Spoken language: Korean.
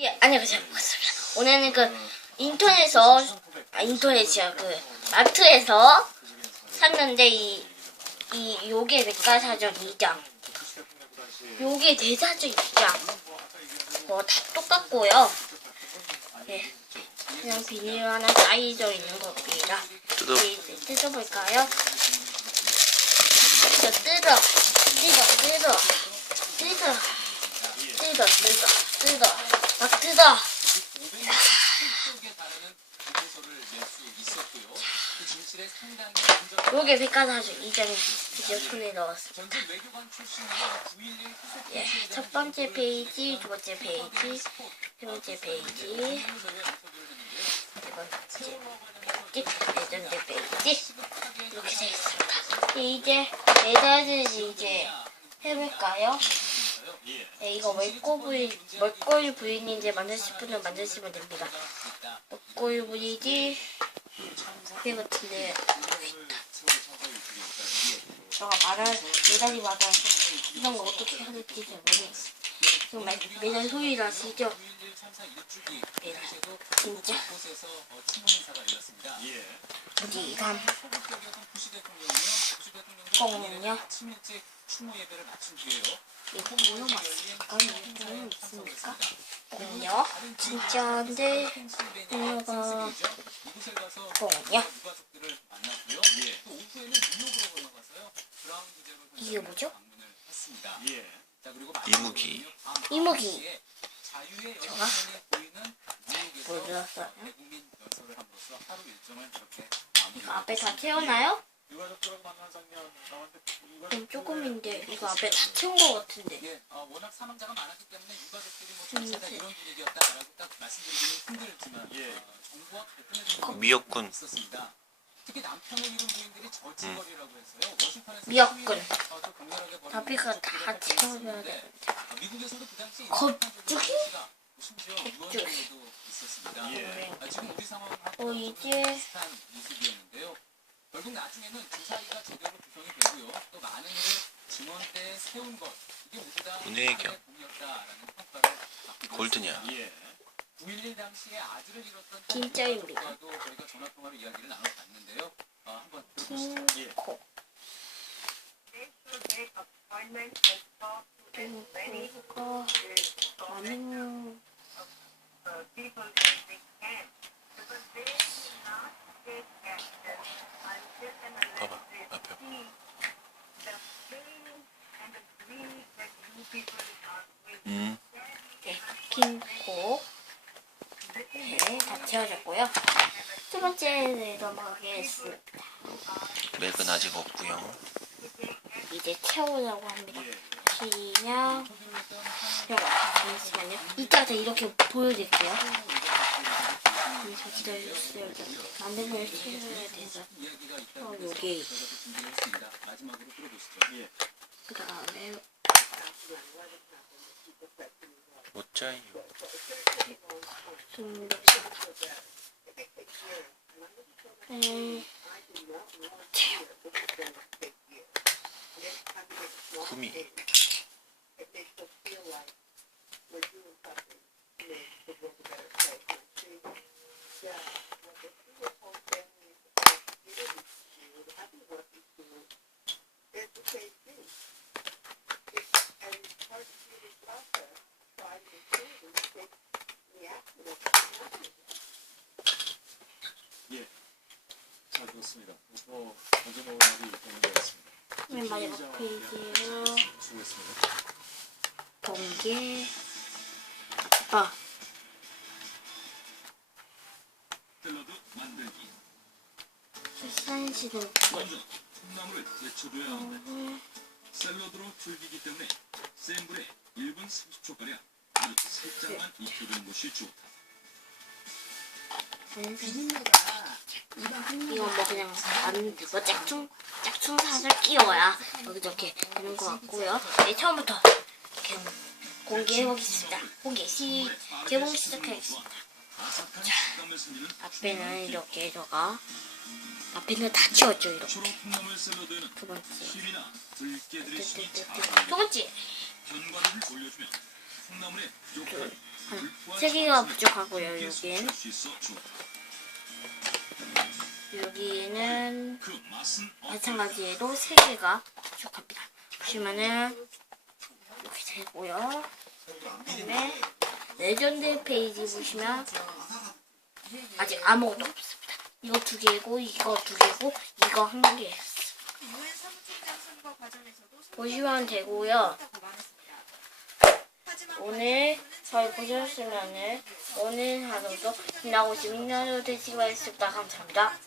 예, 안녕하세요. 반갑습니다. 오늘은 그 인터넷에서 아 인터넷이야 그 마트에서 샀는데 이 이 요게 백과사전 2장 요게 대사전 2장 뭐 다 똑같고요. 예, 그냥 비닐 하나 쌓여져 있는 겁니다. 뜯어. 이제 뜯어볼까요? 뜯어 뜯어 뜯어 뜯어 뜯어 뜯어 뜯어 뜯어 막 뜯어 요게 백과사전 2장이 드디어 손에 넣었습니다. 예, 첫 번째 페이지, 두 번째 페이지, 세 번째 페이지, 네 번째 페이지, 네 번째 페이지 이렇게 되어 있습니다. 이제 매달듯이 이제 해볼까요? 네, 이거 멀꼬 부인, 멀꼬이 부인인데 만드실 분은 만드시면 됩니다. 멀꼬이 부인이 무게 같은데 저가 말을 네 가지 말을 하던거 어떻게 하는지 잘 모르겠어. 매, 매달 소리라시죠? 매달 진짜 어디 감 꽁은요? 이거 뭐는? 뭐는 있습니까? 꽁은요? 진짜인데 이거가 꽁은요? 이게 뭐죠? 이무기. 이무기. 저가 보여드렸어요. 앞에 다 채웠나요? 좀 조금인데 이거 앞에 다 채운 거 같은데. 미역군. 어, 특히 남편을 잃은 부인들이 저지거리라고 해서요. 워싱턴에서 벌이는 앞에가 다 채워줘야 되는데 어, 미국에서도 그 당시 겁주기? 심지어. 유언장에도 있었습니다. 아, 지금 우리 상황은 어 이제 비슷한 모습이었는데요. 결국 나중에는 주사위가 제대로 구성이 되고요. 또 많은 일을 증언 때 세운 것 이게 모두 다 은혜의 하나의 공이었다라는 평가를 받기도 골드냐? 했습니다. 9.11 당시에 아들을 잃었던 진짜입니다. 도 저희가 전화 통화로 이야기를 나눠봤는데요. 어, 한번 들어보시죠. 김코 김코가 많은 봐봐 앞에 음 네, 김코 네, 다 채워졌고요. 두 번째 넘어가겠습니다. 맥은 아직 없고요 이제 채우려고 합니다. 그냥 잠시만요. 이따가 이렇게 보여드릴게요. 잠시 기다려주세요. 걸 채워야 돼서 어, 들어보시죠. 그 다음에 못 자요 좀 음, 채워. Hmm. Kumi. 미잘 들었습니다. 뭐 마지막으로 공개했습니다. 맨 마지막 페이지로 수고했습니다. 번개 아 샐러드 만들기. 수산시는 먼저 콩나물을 데쳐줘야. 물 샐러드로 줄기기 때문에 센 불에 1분 30초가량 아주 살짝만 익혀주는 것이 좋다. 이건 뭐 그냥 안 되고 짝퉁 짝퉁 사슬 끼워야 여기저렇게 되는 것 같고요. 네, 처음부터 이렇게 공개해 보겠습니다. 공개 시 개봉 시작하겠습니다. 자, 앞에는 이렇게 제가 앞에는 다 치웠죠 이렇게. 두 번째. 두 번째. 둘. 하나. 세 개가 부족하고요 여기엔. 여기는 그 마찬가지로 세 개가 부족합니다. 보시면은 이렇게 되고요. 그다음에 레전드 페이지 보시면 아직 아무것도 없습니다. 이거 두 개고 이거 두 개고 이거 한 개. 유엔 사무총장 선거 과정에서도 보시면 되고요. 오늘 저희 보셨으면은 오늘 하루도 빛나고 재밌는 하루 되시기 바랍니다. 감사합니다.